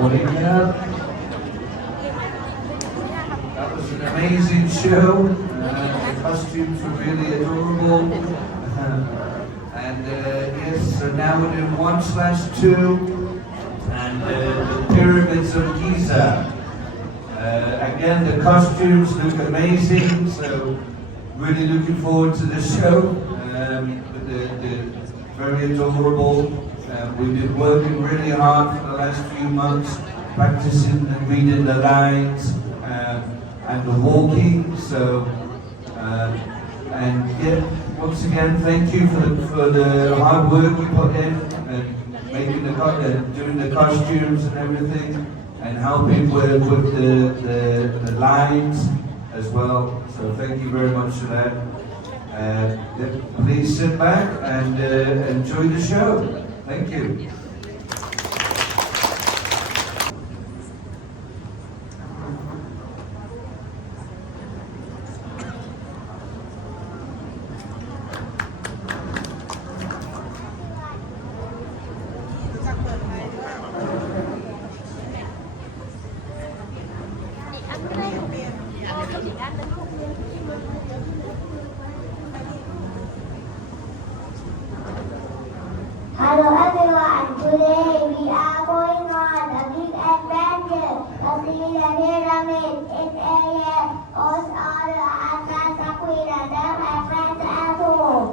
Morning, that was an amazing show. The costumes were really adorable. And yes, so now we're doing 1/2 and the pyramids of Giza. Again, the costumes look amazing, so really looking forward to the show. Very adorable. We've been working really hard for the last few months, practicing and reading the lines and the walking. So, and yeah, once again, thank you for the hard work you put in and making doing the costumes and everything, and helping with the lines as well. So thank you very much for that. Please sit back and enjoy the show. Thank you. Hello everyone, today we are going on a big adventure to see the pyramid in Egypt. Most of the Atlas Aquila that my friends at home.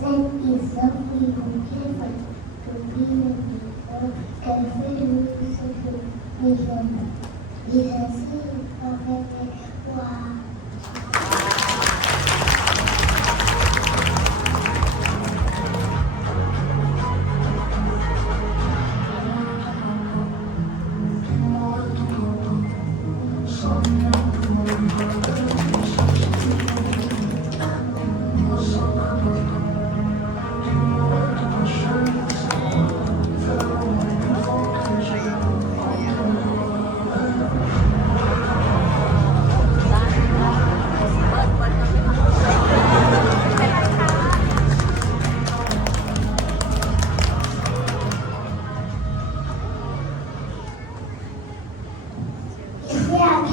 That is something beautiful to be in the cafe vision. We have seen perfect wow.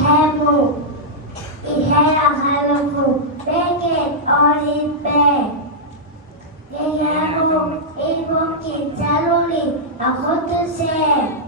Camel. It had a colorful blanket on its back. The camel is walking slowly across the sand.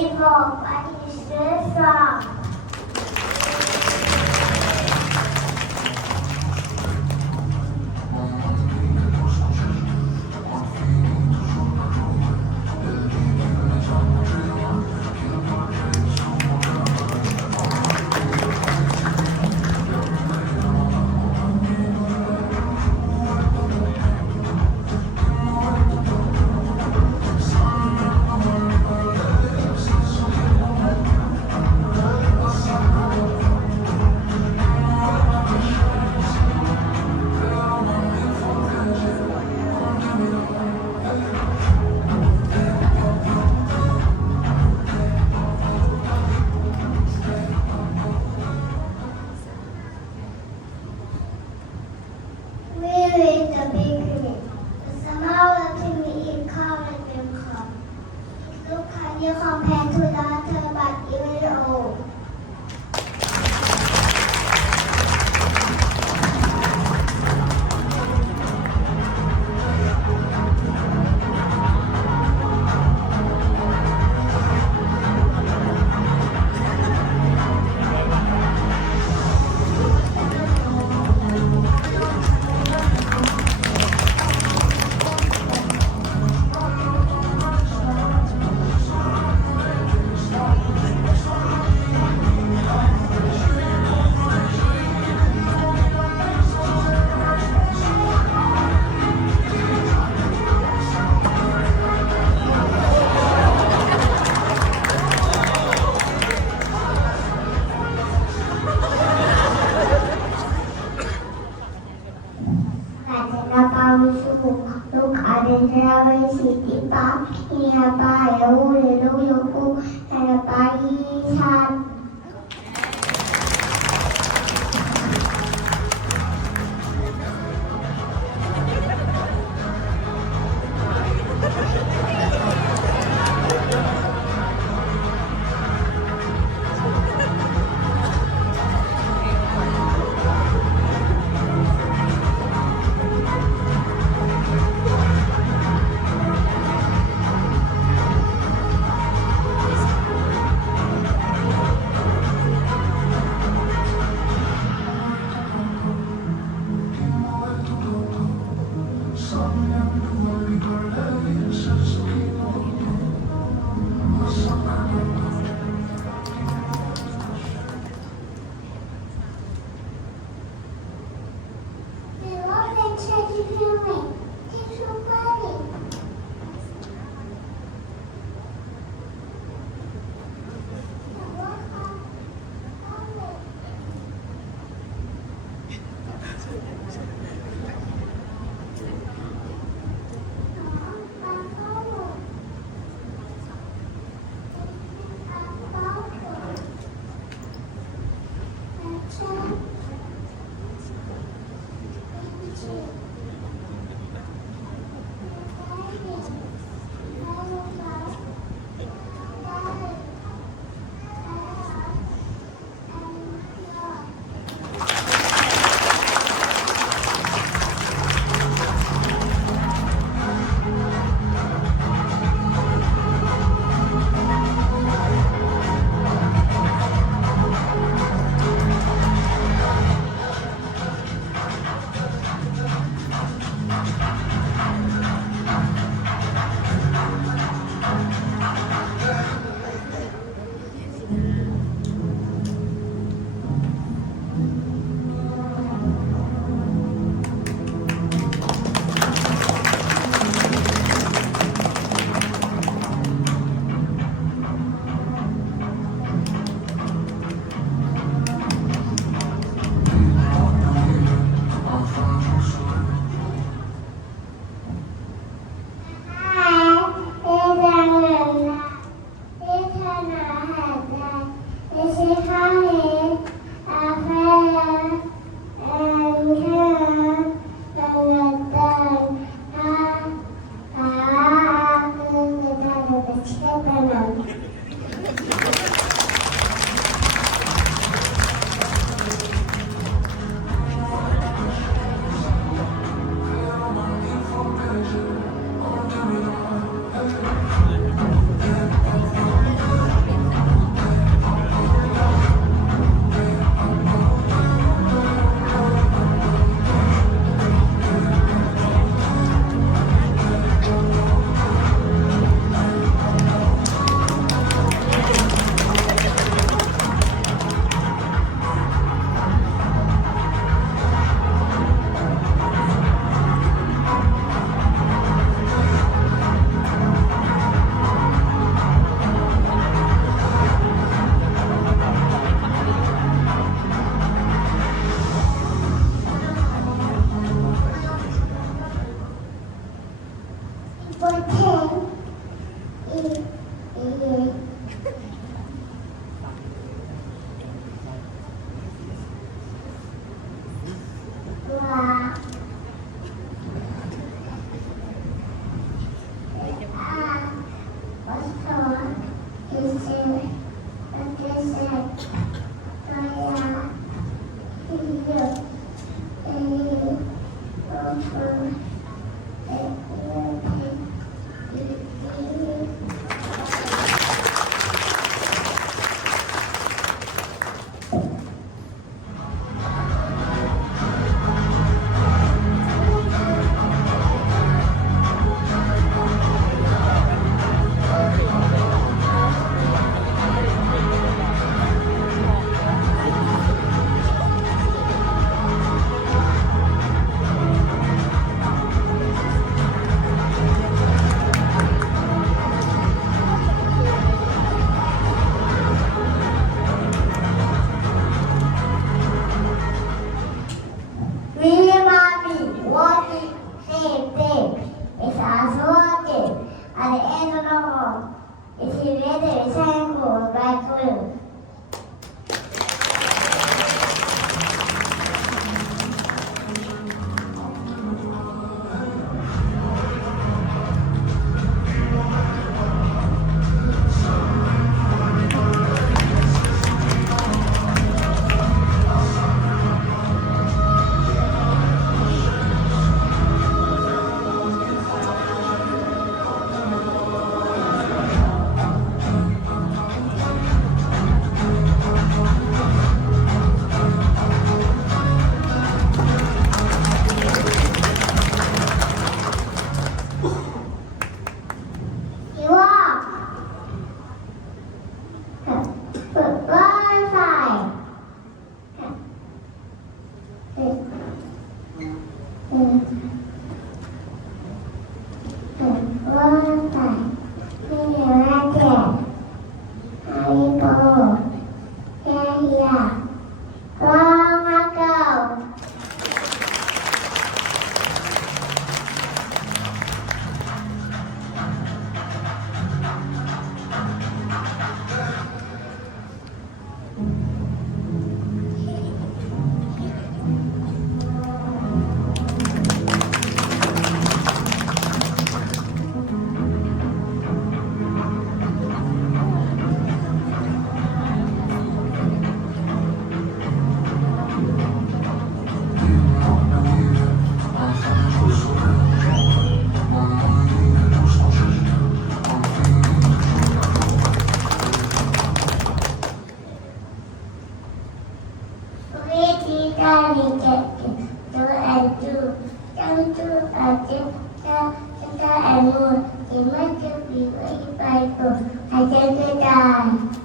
uniform, but he's still strong. Where is the bakery? Somehow the TV is covered with cum. It looks tiny compared to the other, but it very old. Look at the travel city park nearby a wooden logo and a party hat. cinta and moon. It must be very brightful. I just die.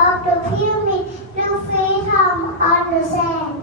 Of the pyramid, blue freedom on the sand.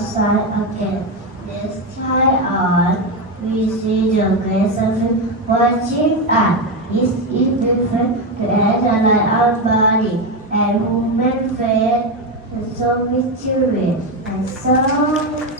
outside again. This time on, we see the grace of Him watching us. This is different to any our body and human faith, and so mysterious and so.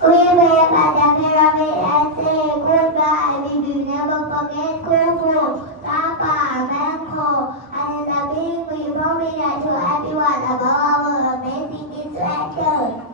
We wave at the pyramid and say goodbye. We will never forget Khufu, Tapa, Mangkok, and the big we promise to everyone about our amazing instructor.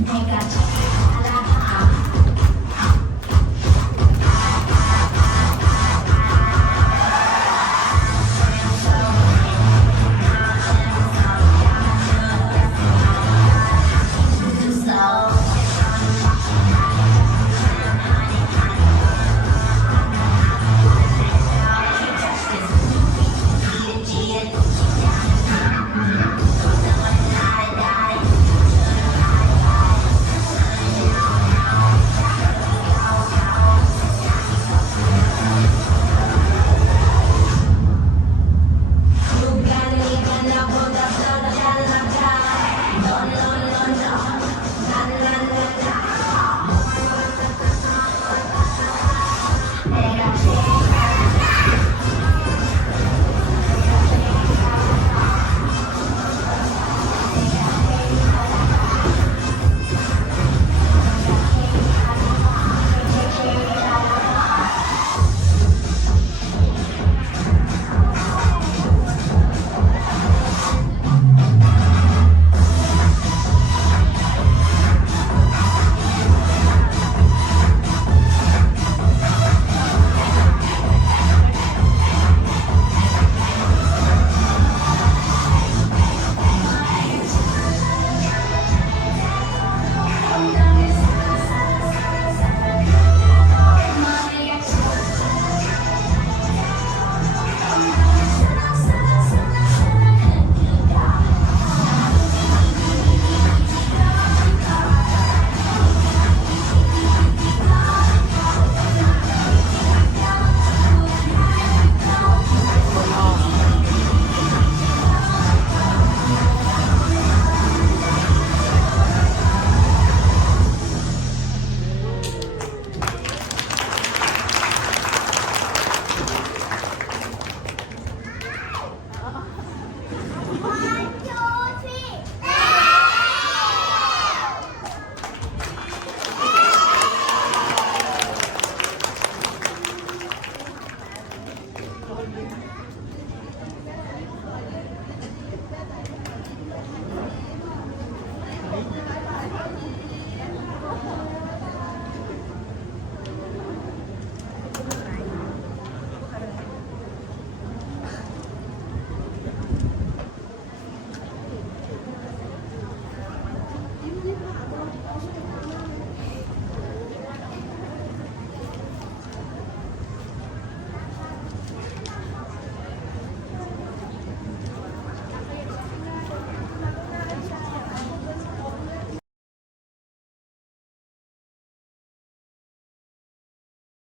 Mega